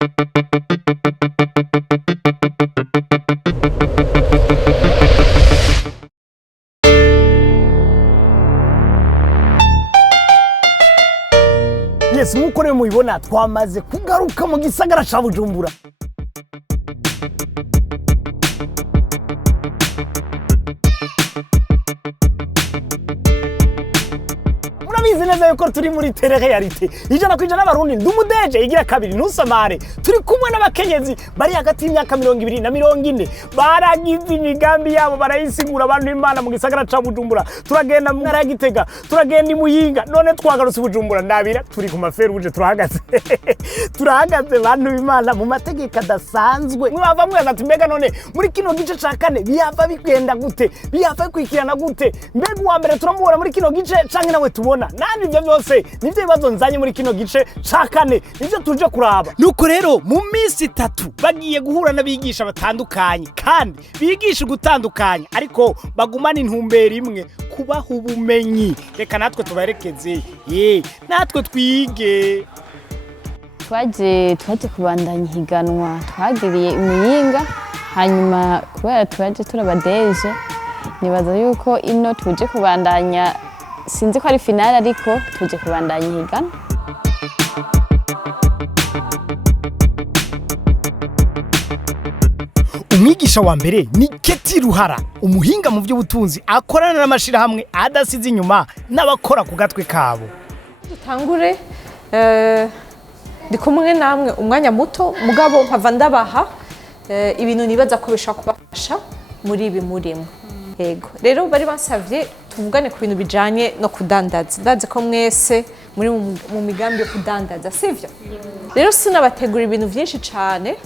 Yes, nkuko rero mubibona twamaze kugaruka mu gisagara ca Bujumbura. Murabizi neza yuko turi muri tele realite. Ijana kwijana n'abarundi ndumudeje igira kabiri ntusamare. Turi kumwe n'abakenyezi bari hagati y'imyaka 20 na 40. Baragize imigambi yabo barayisigura abantu b'Imana mu gisagara ca Bujumbura. Turagenda mu ntara ya Gitega, turagenda imuyinga, none twagarutse Bujumbura ndabira turi ku maferuje turahagaze. Turahagaze abantu b'Imana mu mategeko adasanzwe. Mwava mweza tumbega none muri kino gice ca kane biyava bigenda gute? Biyava kwikirana gute? Mbega uwa mbere turamubona muri kino gice canke nawe tubona? Nani ivyo byose nivyo bibazo nzanye muri kino gice ca kane nivyo tuje kuraba. Nuko rero mu minsi 3 bagiye guhura n'abigisha batandukanye kandi bigisha gutandukanya ariko bagumana intumbero imwe kubaha ubumenyi. Reka natwe tubarekeze natwe twige. Twaje kubandanya higanwa twagiriye imuyinga hanyuma kubera twaje turabadeje nibaza yuko ino tuje kubandanya sinzi ko ari finale ariko tuje kubandanya higanwa. Umwigisha wa mbere ni Keti Ruhara, umuhinga mu by'ubutunzi akorana n'amashira hamwe adasize inyuma n'abakora ku gatwe kabo. Tangure ndi kumwe namwe umwanya muto mugabo mpava ndabaha ibintu nibaza ko bishaka kubafasha muri ibi murimo. Yego rero bari basavye tuvugane ku bintu bijanye no kudandaza. Ndazi ko mwese muri mu migambi yo kudandaza sivyo? Rero sinabategura ibintu byinshi cyane.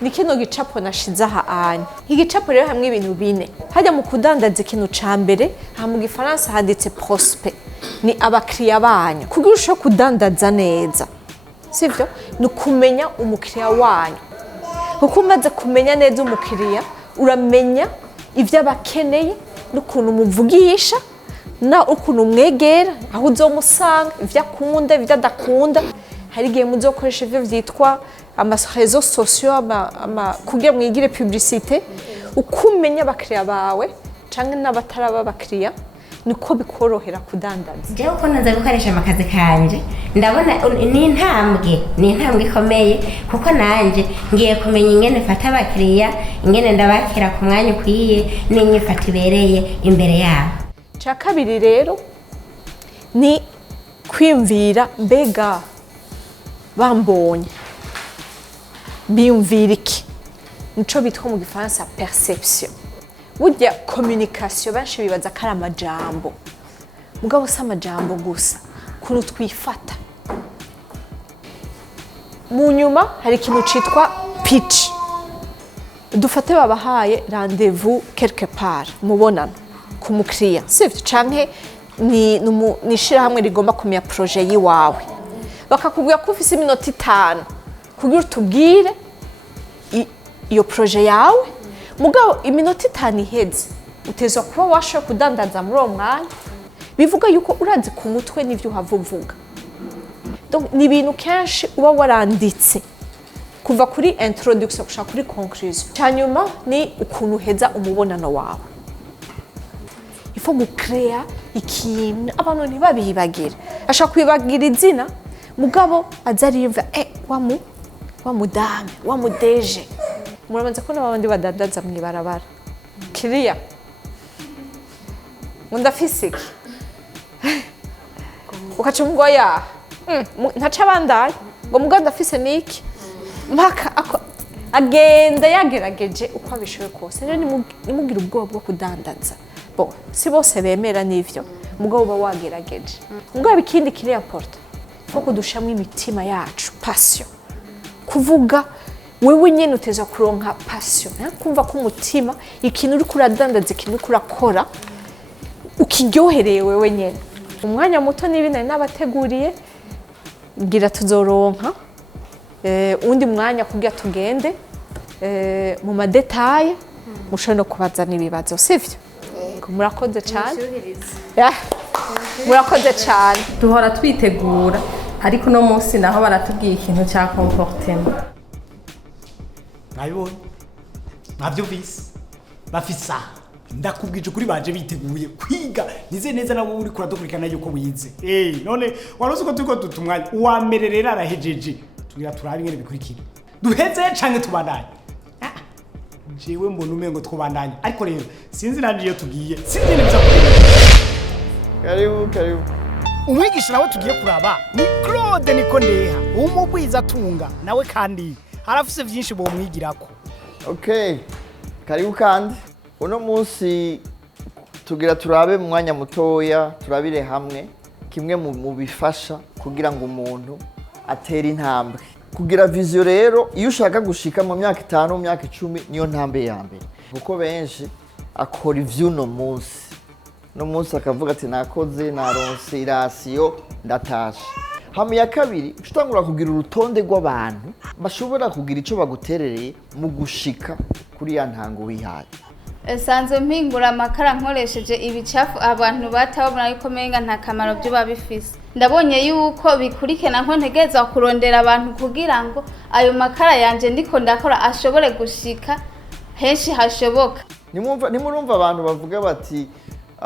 Ni kino gicapo nashize aha anya. Igicapo rero hamwe ibintu bine. Hajya mu kudandaza ikintu ca mbere, ha mu gifaransa handitse prospect. Ni abakiriya banyu. Kugira ushobore kudandaza neza. Sivyo? Ni kumenya umukiriya wanyu. Kuko umaze kumenya neza umukiriya, uramenya ivyo abakeneye n'ukuntu umuvugisha na ukuntu umwegera, aho uzomusanga, ivyo akunda, ivyo adakunda. Hari igihe muzokoresha ivyo vyitwa amarezo sociaux kugira mwigire publicité ukumenya abakiriya bawe canke n'abataraba abakiriya niko bikorohera kudandaza. Je uko naza gukoresha amakazi kanje ndabona ni intambwe ikomeye kuko nanje ngiye kumenya ingene fata abakiriya ingene ndabakira ku mwanya ukwiye n'inyifata ibereye imbere yabo. Ca kabiri rero ni kwimvira mbega bambonye biyumvira iki nico bitwa mu gifaransa perception. Burya communication benshi bibaza ko ari amajambo mugabo si amajambo gusa kuntu twifata. Mu nyuma hari ikintu citwa pitch. Dufate babahaye rendez-vous quelque part mubonano ku mukiriya sivyo canke ni shirahamwe rigomba kumenya projet yiwawe bakakubwira ko ufise iminota 5 kugira utubwire iyo projet yawe mugabo iminota 5 iheze utezwa kuba washoboye kudandaza muri uwo mwanya bivuga yuko urazi ku mutwe n'ivyo uhavuvuga. Donc ni ibintu kenshi uba waranditse kuva kuri introduction gushaka kuri conclusion. Cyanyuma ni ukuntu heza umubonano wawe. Ifo gukrea ikintu abantu ntibabihibagire. Ashaka kwibagira izina mugabo azariyumva wa mudame wa mudeje murabanza ko n'abandi badandaza mwibarabara kiriya ndafise iki ukacumgoya ntaca abandaye ngo mugabo ndafise niki mpaka agenda yagerageje uko abishoboye kose. Rero nimugire ubwoba bwo kudandaza bo si bose bemera n'ivyo mugabo uba wagerageje mugabo ikindi kiri important ko kudushamwe imitima yacu passion kuvuga wewe nyene uteza kuronka passion kumva ko umutima ikintu uri kuradandaza ikintu uri kurakora ukiryohereye wewe nyene. Umwanya muto n'ibintu n'abateguriye ngira tuzoronka undi mwanya kugira tugende mu madetaye mushobora no kubazana ibibazo sivyo? Murakoze cyane. Murakoze cyane. Duhora twitegura ariko uno munsi naho baratubwiye ikintu cya comportement. Nabibonye nabyumvise bafise ndakubwije kuri baje biteguye kwiga nize neza nabo uri kuradukurikana yuko wize none waruzi ko turiko dutumwanya uwa mbere rero arahejeje tugira turabe ingene bikurikira duheze canke tubandanye jewe mbona umengo twubandanye ariko rero sinzi nanje iyo tugiye sinzi neza karibu umwigisha nawe tugiye kuraba ni Claude niko ndeha umugwiza tunga nawe kandi harafise vyinshi bo mwigirako. Okay, karibu kandi uno munsi tugira turabe mu mwanya mutoya turabire hamwe kimwe mu bifasha kugira ngo umuntu atere intambwe kugira vision. Rero iyo ushaka gushika mu myaka 5 mu myaka 10 niyo ntambwe ya mbere kuko benshi akora ivyuno munsi akavuga ati nakoze naronse irasiyo ndatasha. Hamwe ya kabiri utangura kugira urutonde rw'abantu bashobora kugira ico baguterereye mu gushika kuri ya ntango wihaye. Sanze mpingura amakara nkoresheje ibicafu abantu batabona yuko menga nta kamaro byo babifise. Ndabonye yuko bikurikena nko ntegeza kurondera abantu kugira ngo ayo makara yanje ndiko ndakora ashobore gushika henshi hashoboka. Nimurumva abantu bavuga bati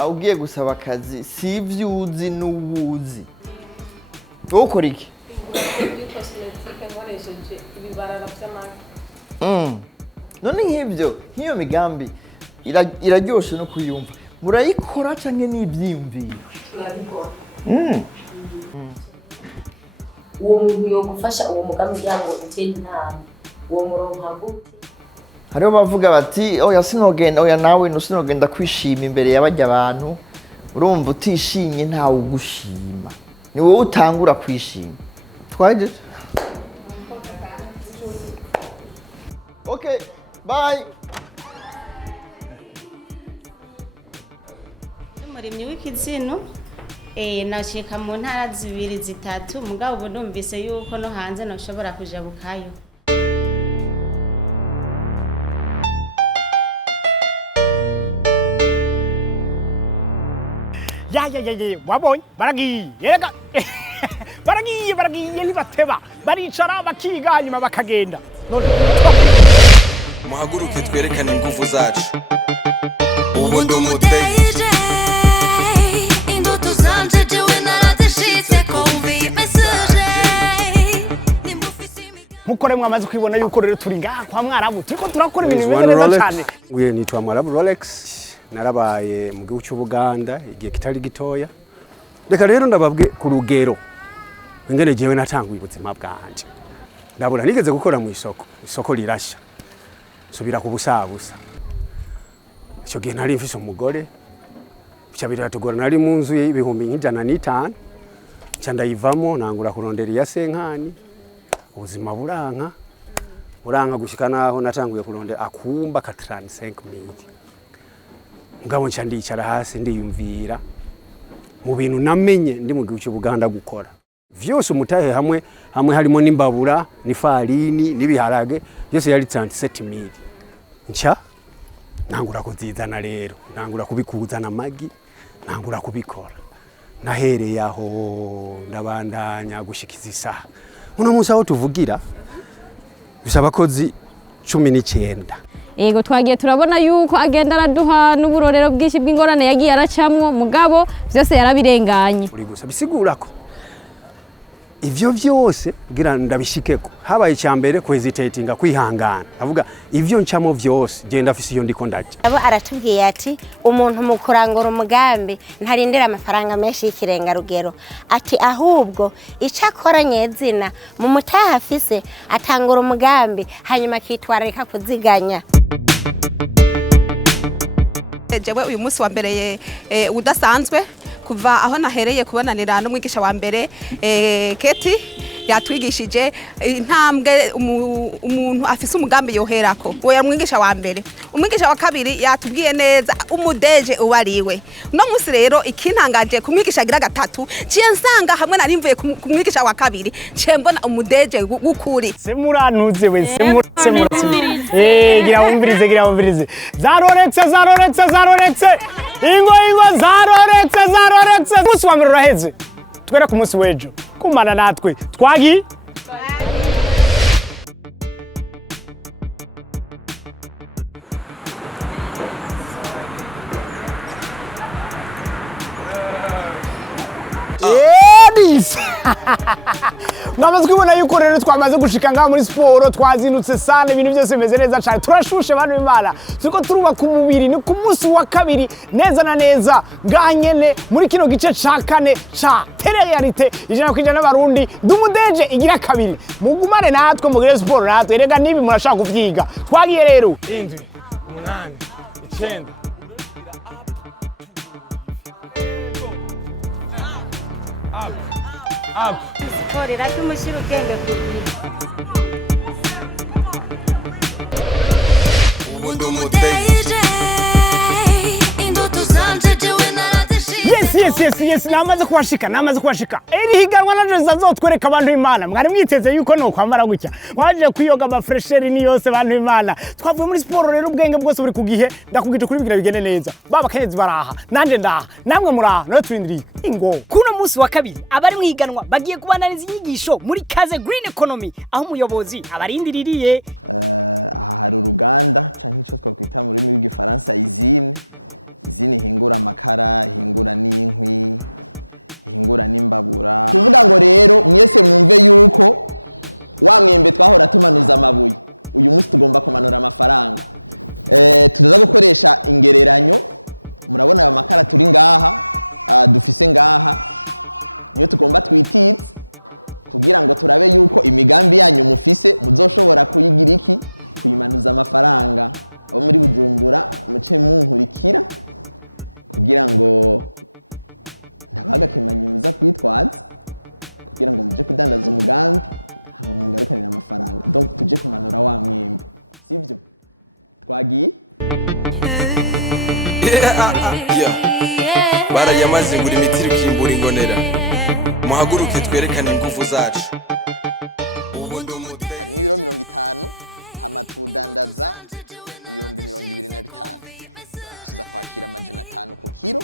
ugiye gusaba akazi si ivyuzi n'ubuzi. Ukora iki? None nk'iyo migambi iraryoshe no kuyumva. Murayikora canke n'ivyiyumviro? Uwo muntu yo gufasha uwo mugambi yango uteye intambwe. Uwo muronka gute? Hariho bavuga bati oya sinogenda oya nawe nusinogenda kwishima imbere y'abajya abantu. Urumva utishimye ntawe ugushima. Ni wowe utangura kwishima. Twaje. Okay, bye. Umurimyi w'ikizino nashika mu ntara zibiri zitatu mugabo ubu ndumvise yuko no hanze noshobora kuja bukayo. Ya wabonye baragiye erega baragiye ntibateba baricara bakiga hanyuma bakagenda. Muhaguruke twerekane ingufu zacu. Ubu ndumuteje indoto zanje jewe narazishitse ko umviye message mukore mwamaze kwibona yuko rero turi ngaha kwa Mwarabu turiko turakora ibintu bimeze neza cyane. Nguye nitwa Mwarabu Rolex narabaye mu gihugu cy'Ubuganda igihe kitari gitoya. Reka rero ndababwe ku rugero ngene jewe natanguye ubuzima bwanje. Ndabura nigeze gukora mu isoko rirasha subira ku busabusa. Icyo gihe nari mfise umugore cyabira tugora nari mu nzu y'ibihumbi 105 cyandayivamo nangura kurondera ya senkani ubuzima buranka gushika naho natanguye kurondera akumba ka 35 minutes. Ngabo nca ndicara hasi ndiyumvira mu bintu namenye ndi mu gihugu cy'Ubuganda gukora. Vyose umutahe hamwe harimo n'imbabura n'ifarini n'ibiharage byose yari 37,000. Nca nangura kuzizana rero nangura kubikuzana amagi nangura kubikora nahereye aho ndabandanya gushikiza isaha. Uno munsi aho tuvugira bisabakozi 19. Yego twagiye turabona yuko agenda araduha n'uburorero bwinshi bw'ingorane yagiye aracamwo mugabo byose yarabirenganye. Uri gusa bisigura ko ivyo vyose kugira ndabishikeko habaye cyambere ko hesitatinga kwihangana avuga ivyo ncamo vyose genda afise iyo ndiko ndaje. Abo aratubwiye ati umuntu mu kurangura umugambi ntarindira amafaranga menshi y'ikirenga rugero ati ahubwo icakora nyezina mu mutaha afise atangura umugambi hanyuma akitwararika kuziganya. Jewe uyu munsi wa mbere udasanzwe kuva aho nahereye kubonanira n'umwigisha wa mbere Keti yatwigishije intambwe umuntu afise umugambi yoherako. Uwo yamwigisha wa mbere. Umwigisha wa kabiri yatubwiye neza umudeje uwariwe. No munsi rero ikintangaje kumwigisha gira gatatu ciye nsanga hamwe nari mvuye kumwigisha wa kabiri ciye mbona umudeje w'ukuri. Semurantuze we gira umvirize zaroretse ingo zaroretse umunsi wa mbere uraheze twera ku munsi w'ejo kumana natwe twagi Edis mwamaze kubona yuko rero twamaze gushika ngaha muri siporo twazinutse sana ibintu byose bimeze neza cyane turashushe abantu b'Imana turiko turubaka umubiri ni ku munsi wa kabiri neza na neza ngaha nyene muri kino gice ca kane ca tele-realite ijana kwijana n'abarundi dumudeje igira kabiri mugumane natwe mugire siporo natwe erega nibi murashaka kuvyiga twagiye rero 7 8 9 Up. Siporo iratuma ushyira ubwenge ku gihe. Ubu ndi umudeje indoto zanje jewe narazishira. Yes, namaze kubashika. Eri higanwa naje zazotwereka abantu b'Imana. Mwari mwiteze yuko no kwamara gutya. Waje kuyoga ama fresheri ni yose abantu b'Imana. Twavuye muri siporo rero ubwenge bwose buri kugihe ndakugije kuri bigira bigene neza. Baba kenyezi baraha, nanje ndaha. Namwe muraha, no turindiriye. Ingo. Kuno munsi wa kabiri abari mwiganwa bagiye kubananiza inyigisho muri Kaze Green Economy aho umuyobozi abarindiririye. Aha hari uruganda canke ico twakwita mu rurimi rw'igifaransa izine hingura amakara, hingura n'inkwi, hingura n'imbabura. Tuvuga ngo rero mwese mwumve yuko wa mwembe twahora tumanuza amabuye uyu munsi tugomba kumanura amafaranga. Tuzaza gukoresha ingereranyo. Murabona ayo makara turi ngaha dufise ngaha niyo tugomba twititse kugira ngo turabe yuko imigambi yanyu mufise muzoshobora kuyigira iki kuyimanuza amafaranga. Abo muri Bujumbura muce munkurikira kugira ngo ndabaga kimanyuza kwitwaza kugira ngo muje kudandaza umugambi hama mungarukanira amafaranga. Donc tuje kumanura wa mwembe sivyo twagiye barayamaze ngura imiti rukimbura ingonera muhaguruke twerekane ingufu zacu. Harimo ibiro 50 hama tudandaza ibihumbi 25 tuza kwakira amajana 5 ku kilo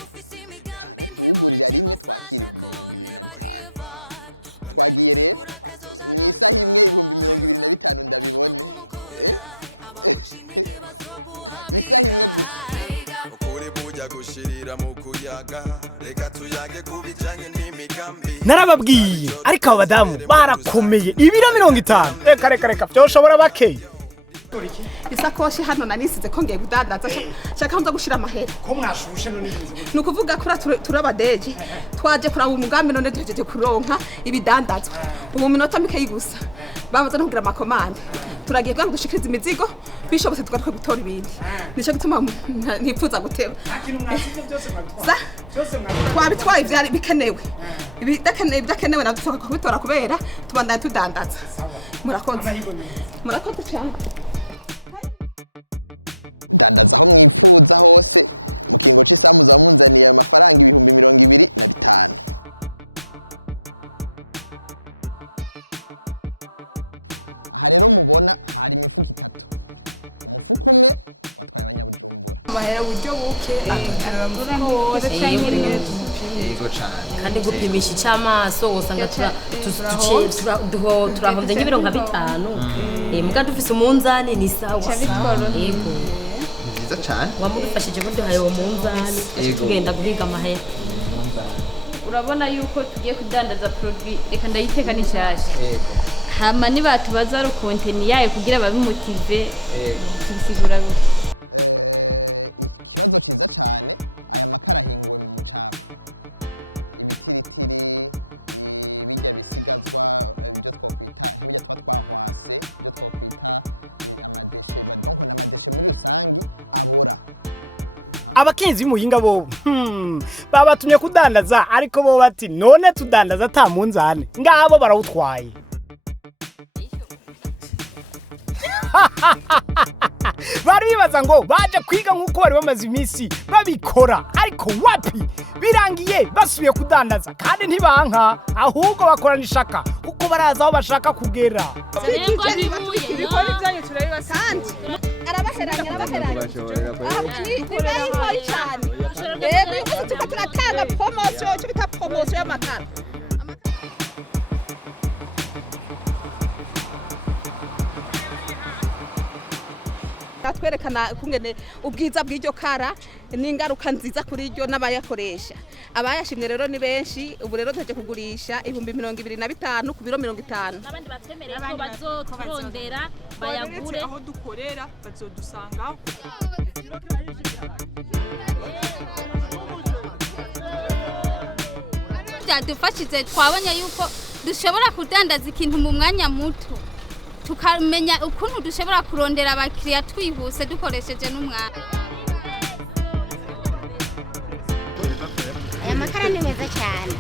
canke kuwugurira rimwe twakira ibihumbi 25. Twagiye rero mwisa himwe ibihumbi 25 ndabibone isa himwe gusa. Narababwiye ariko abo badamu barakomeye ibiro 50. Reka byoshobora bake. Isakoshi hano nanisize ko ngiye kudandaza shaka nza gushira amahera ko mwashushe none nukuvuga kuri turabadeje twaje kuraba umugambi none duhejeje kuronka ibidandazwa ubu minota mike yigusa bamaze no kugira amakomande turagiye kwa dushikiriza imizigo bishobotse tugatwe gutora ibindi nico gituma ntipfuza guteba twabitwaye ivyari bikenewe ibidakenewe na dusohoka kubitora kubera tubandanye tudandaza murakoze cyane. Dandaza aho mwipfuza hose mu kingo c'isamu za munzaniye amafaranga ibihumbi 25. Aha rero mubona hari imifuko 3. Umufuko umwe watwaye abanyabujumbura. Amahera buryo buke yego cyane. Kandi gupimisha icyamaso usanga turahomvye nk'ibiro nka 5. Mbwa dufise umunzani ni sawa. Yego. Nziza cyane. Wamurufashije buryo hayo uwo munzani tugenda guhiga amahera. Urabona yuko tugiye kudandaza produit reka ndayiteka nishasha. Yego. Hama nibatubaza ro konteni yayo kugira babimutive tubisigura gute. Ikibazo ciza cyane aya makara hinguwe mu mucafu. Ibitiritiri bijya bisigazwa ibyo twokwita nk'ibyo twahwase ibyo twokwita amadeshe donc n'amadeshe muri rusangi abora. Abakenyezi b'umuhinga bo babatumye kudandaza ariko bo bati none tudandaza ata munzane ngabo barawutwaye. Bari bibaza ngo baje kwiga nk'uko bari bamaze iminsi babikora ariko wapi birangiye basubiye kudandaza kandi ntibanka ahubwo bakorana ishaka kuko baraza aho bashaka kugera. Ibikoni byanyu turabibasanje arabaheranya ni cyane rero tuko turatanga promotion cyo bita promotion y'amakara. bakatwerekana kungene ubwiza bw'iryo kara n'ingaruka nziza kuri iryo n'abayakoresha. Abayashimye rero ni benshi, ubu rero tuje kugurisha 25,000 ku biro 50. Abandi batwemereye ko bazoturondera bayagure aho dukorera bazodusangaho. Byadufashije twabonye yuko dushobora kudandaza ikintu mu mwanya muto tukamenya ukuntu dushobora kurondera abakiriya twihuse dukoresheje n'umwanya. Aya makara ni meza cyane.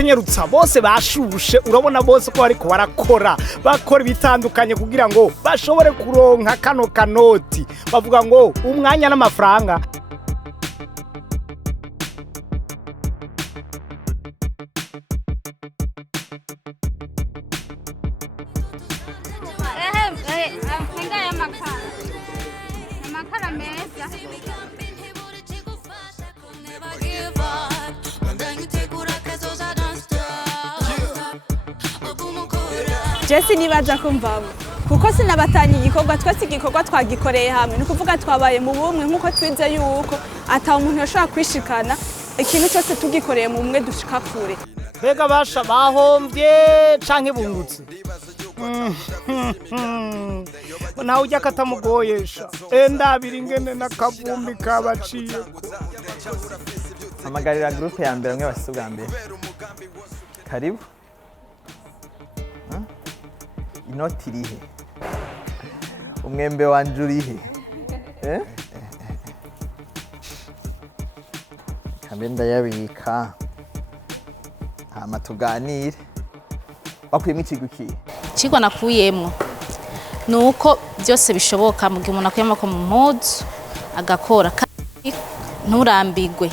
Nyarutsa bose bashubushe urabona bose ko ariko barakora bakora bitandukanye kugira ngo bashobore kuronka kano kanoti bavuga ngo umwanya n'amafaranga. Amakara meza. Jesse nibaza kumvamo kuko sinabatanye igikorwa twese igikorwa twagikoreye hamwe ni kuvuga twabaye mu bumwe nkuko twize yuko ata umuntu yashaka kwishikana ikintu cyose tugikoreye mu bumwe dushika kure. Bega basha bahomvye canke bungutse nawe ujya katamugoyesha ndabira ingene n'akavumbi kabaciyeko. Hamagarira groupe ya mbere mwe bafise ubwa mbere. Karibu. Inoti irihe? Umwembe wanje urihe? Kambe ndayabika. Hama tuganire. Wakuyemo ikigukiye? Kigwa nakuyemwo nuko byose bishoboka mu gihe umuntu akuyemo ko mu mpuzu agakora nturambigwe.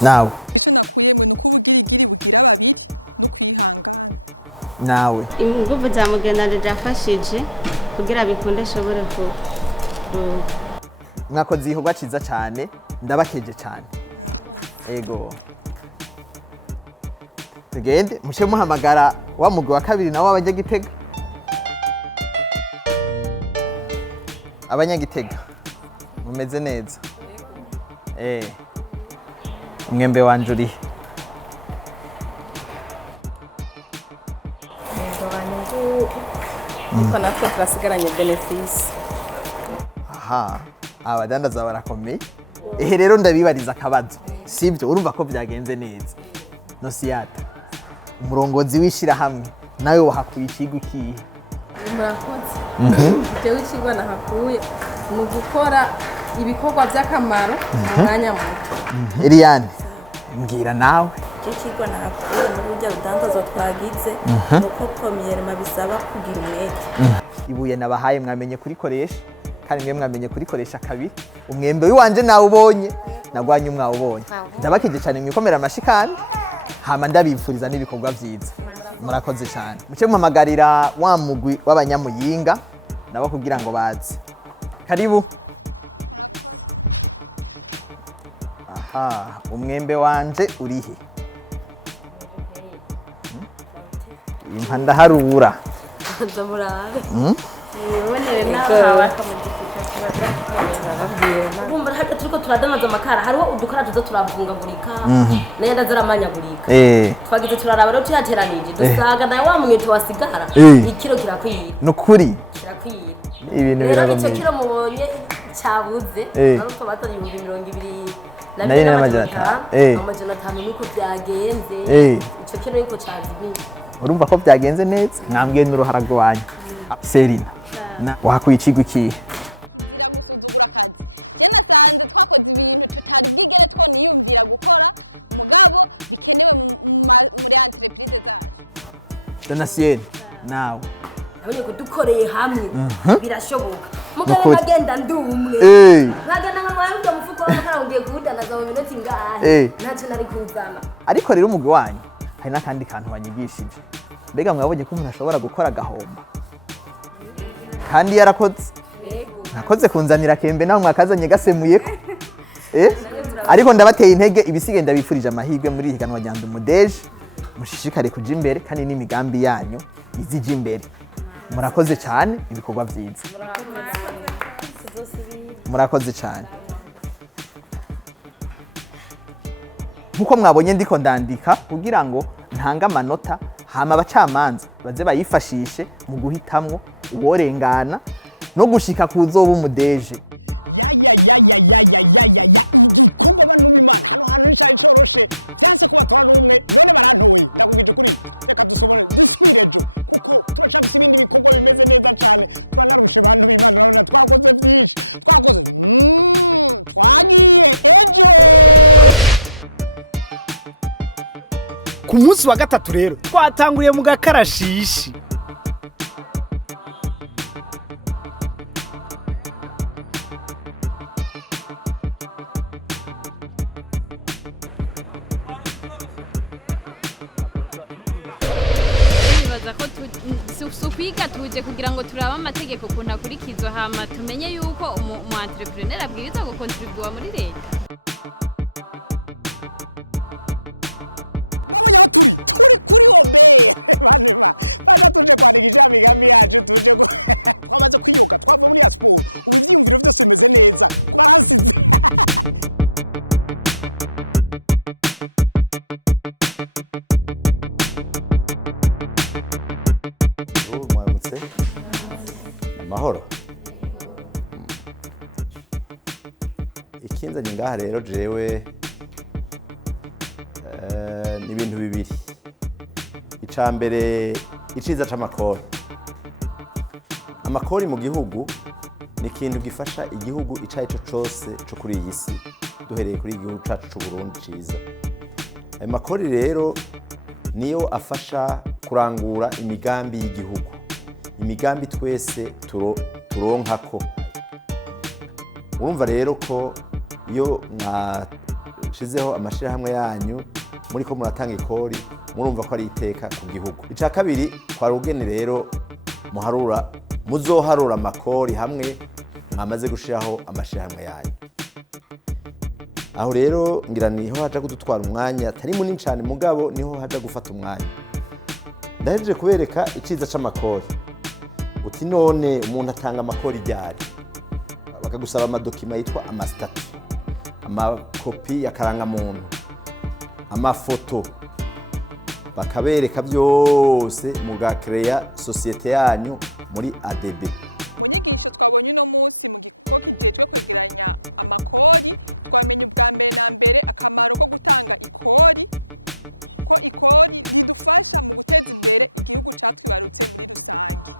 Nawe icyo nakuyemwe nuko ubugirigiri bugira babiri no kwihangana. Nawe ingufu za mugendanire zafashije kugira bikunde shobore ku mwakoze igikorwa cyiza cyane ndabakeje cyane. Ego tugende mushe muhamagara wa mugwi wa kabiri nawe abajya Gitega. Abanyagitega mumeze neza. Umwembe wanje urihe? Niko natwe turasigaranye benefisi. Aha, abadandaza barakomeye. Rero ndabibariza akabazo. Sibyo urumva ko byagenze neza. Nosiyata. Umurongozi wishira hamwe nawe wahakuye ikigukiye. Murakoze. Jewe ikigwa nahakuye mu gukora ibikorwa by'akamaro mu mwanya muto. Eliane, mbwira nawe. Ikigwa nahakuye mu buryo budandazo twagize nuko premièrement bisaba kugira umwete. Ibuye nabahaye mwamenye kurikoresha kandi mwe mwamenye kurikoresha kabiri. Umwembe wanje nawe ubonye nagwanye umwawubonye. Ndabakeje cyane mwikomera amashikani. Hama ndabifuriza n'ibikorwa byiza. Murakoze cyane. Muce muhamagarira wa mugwi w'abanyamuyinga nabo kugira ngo baze. Karibu. Murakoze. Aha, umwembe wanje urihe? Impanda harura. Ndamurabe. Yibonere nawe Bumva haka turiko turadamaza amakara hariho udukara tuzo turavungagurika nenda zaramanyagurika twagize turaraba rero tuyateranije dusanga nawe wa mweto wasigara ikiro kirakwiye nukuri kirakwiye ibintu rero icyo kiro mubonye cyabuze ariko batari 200 nayo n'amajana 5 niko byagenze icyo kiro niko cyazibiye urumva ko byagenze neza mwambwiye n'uruhara rwanyu Serina wahakuye ikigukiye kizira gusuzugura akazi. Je nasanze twakoze ibintu tutari bwigere twoniyumvira gukora mugabo bikenewe muri entreprise zacu. Donatien nawe abonye ko dukoreye hamwe birashoboka mugabo bagenda ndumwe bagenda nk'abantu mufuko w'amakarungiye guhudanaza mu minota ingahe ntacyo nari kuzana. Ariko rero umugwi wanyu hari n'akandi kantu banyigishije. Mbega mwabonye ko umuntu ashobora gukora gahomba kandi yarakoze nakoze kunzanira kembe nawe mwakazanye gasemuyeko ariko ndabateye intege ibisigaye ndabifurije amahirwe muri higanwa rya Ndumudeje mushishikare kuja imbere kandi n'imigambi yanyu izije imbere murakoze cyane ibikorwa byiza murakoze cyane nkuko mwabonye ndiko ndandika kugira ngo ntanga amanota hama abacamanza baze bayifashishe mu guhitamwo uworengana no gushika kuzoba umudeje ya igikorwa bantu b'Imana hano hantu n'icari coroshe vyanse ko batora n'umwe none barantoye ndakubwije kuri reka dusobone duswirejo kuko turacafise ibindi bikorwa bimeze neza cane turanarushe bantu b'Imana none twakoze vyinshi twakoze twagiye ejo ku munsi wa gatatu rero twatanguriye mu gakarashishi kwiga tuje kugira ngo turabe amategeko ukuntu akurikizwa hama tumenye yuko umu entrepreneur abwiriza gukontribuwa muri leta. Nabonye aho turi kuri obere bana tuje kwandikisha imigambi yacu tuje twamaze kwiyoga twavuye muri ya sport ubu ivyiyumviro byose bimeze neza kubaransize amahoro. Ikinzanye ngaha rero jewe ni ibintu bibiri. Icambere iciza c'amakori. Amakori mu gihugu ni ikintu gifasha igihugu icayi cyo cose cyo kuri iyi si duhereye kuri igihugu cacu c'u Burundi ciza. Ayo makori rero niyo afasha kurangura imigambi y'igihugu. Imigambi twese turonkako. Urumva rero ko iyo mwashizeho amashirahamwe yanyu muri ko muratanga ikori murumva ko ari iteka ku gihugu. Ica kabiri twarugene rero muzoharura amakori hamwe mwamaze gushiraho amashirahamwe yanyu. Aho rero ngira niho haja kudutwara umwanya atari munini cyane mugabo niho haja gufata umwanya. Ndahejeje kubereka iciza c'amakori. Uti none umuntu atanga amakori ryari bakagusaba amadokima yitwa amastati amakopi ya karangamuntu amafoto bakabereka byose mugakreya societe yanyu muri ADB. Mu nyigisho twabonye uno munsi mu gikoko kijejwe kwegeranya amakori twamenye ubwa mbere na mbere akamaro ko gutanga ikori ko ikori ridufasha mu guteza imbere igihugu catwibarutse muri rusangi.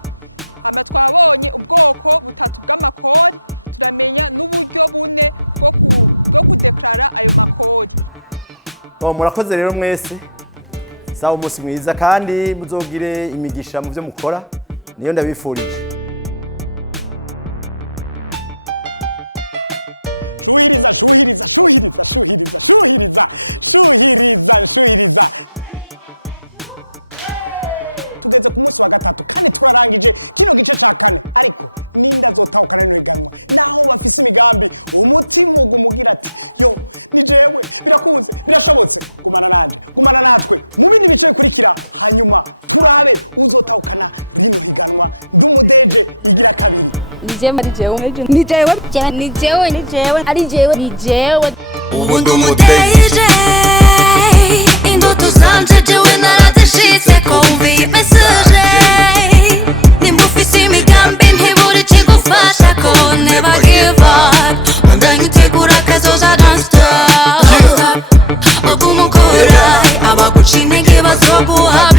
Hama twabonye ubwoko butatu bw'amakori turamenya n'uburyo bune bwo kudeklara ayo makori. Murakoze rero mwese. Sawa umunsi mwiza kandi muzogire imigisha mu byo mukora niyo ndabifurije. Shuhiriza. Tugeze ku munsi wa gatatu kandi turarangije kino gice ca kane ariko ninda zotahukana rino higanwa naho bafise imigambi umutima ugumugira ati yo ni jewe birakunze birashobotse gumana nanje gumana natwe mu bindi bice bikurikira hanyuma turabe uzotahukana rino higanwa Ndumudeje igira kabiri. Ubu Ndumudeje indoto zanje jewe narazishitse ko ubimesuje nimba ufise imigambi ntiburi kigufasha ko never give up bandanye utegura kazoza don't stop ubwo umukora abaguca intege bazoguha